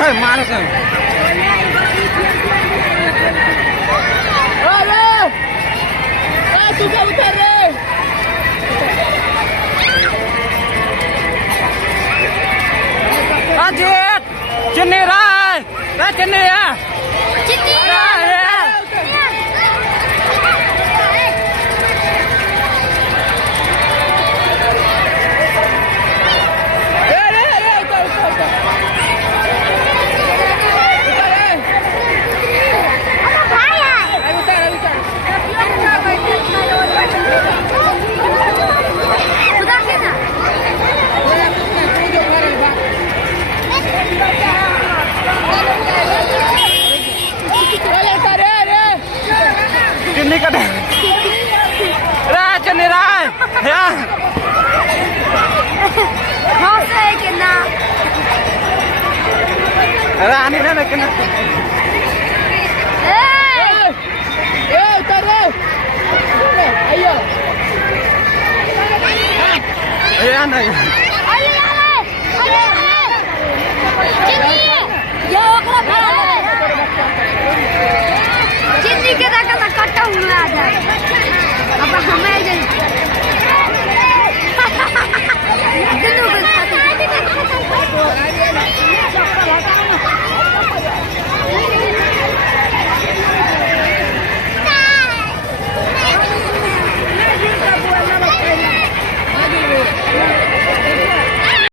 माणूस तुझा उतार रे अजित चिन्नी राय चिन्नी है चिन्नी का चिन्नी राय रानी ना लेकिन ayo ayo